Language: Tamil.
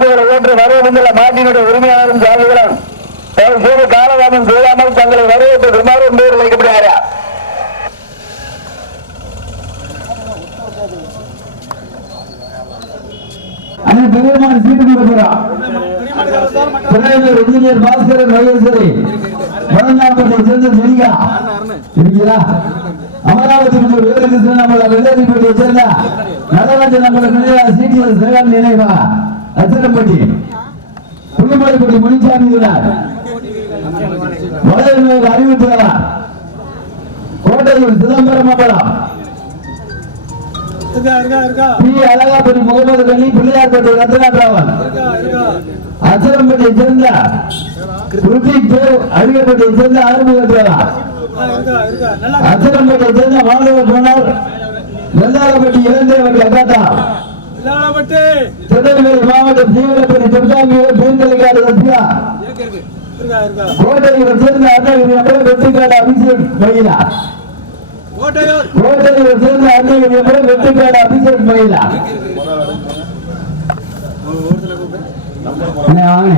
மாடுகளை ஏற்று வரவேண்டுள்ள மாட்டினுடைய உரிமையாளரும் சாதிகளும் தயவு காலதாமம் செய்யாமல் தங்களை வரவேற்று விமானம் பேர் வைக்கப்படுகிறாரா? அண்ணன் பெரியமான சீட்டு கொடுக்கிறான் தலைவர் இன்ஜினியர் பாஸ்கரன் மகேஸ்வரி வடநாட்டை சேர்ந்த ஜெனிகா. இருக்கிறா அமராவதி முதல் வேலுகிருஷ்ணன் நம்மள வெள்ளரிப்பட்டியை சேர்ந்த நடராஜன் நம்மள நினைவா. அச்சரப்பட்டி புளிமலைப்பட்டி முனிசாமி இருக்கிறார் வடநூர் அறிவித்தாரா கோட்டையில் சிதம்பரம் அம்பலம் பி. அழகாபுரி முகமது பிள்ளையார்பட்டி அச்சரம்பட்டியை சேர்ந்த ருத்திக் அழியப்பட்டியை சேர்ந்த அச்சரம்பட்டியை சேர்ந்த மாணவர் போனார் அக்காத்தா இல்லாமட்டு திருநெல்வேலி மாவட்டம் தீவிரப்பட்டி துர்காமியூர் பெருங்கலைக்காடு ரத்யா இருக்கு இருக்கு. இருக்கா இருக்கா? கோட்டையை சேர்ந்த அண்ணகிரி வெற்றிக்காடு அபிஷேக் மகிழா கோட்டையூர். கோட்டையை சேர்ந்த அண்ணகிரி அம்பலம் வெற்றிக்காடு அபிஷேக் மகிழா அண்ணே, வாங்க.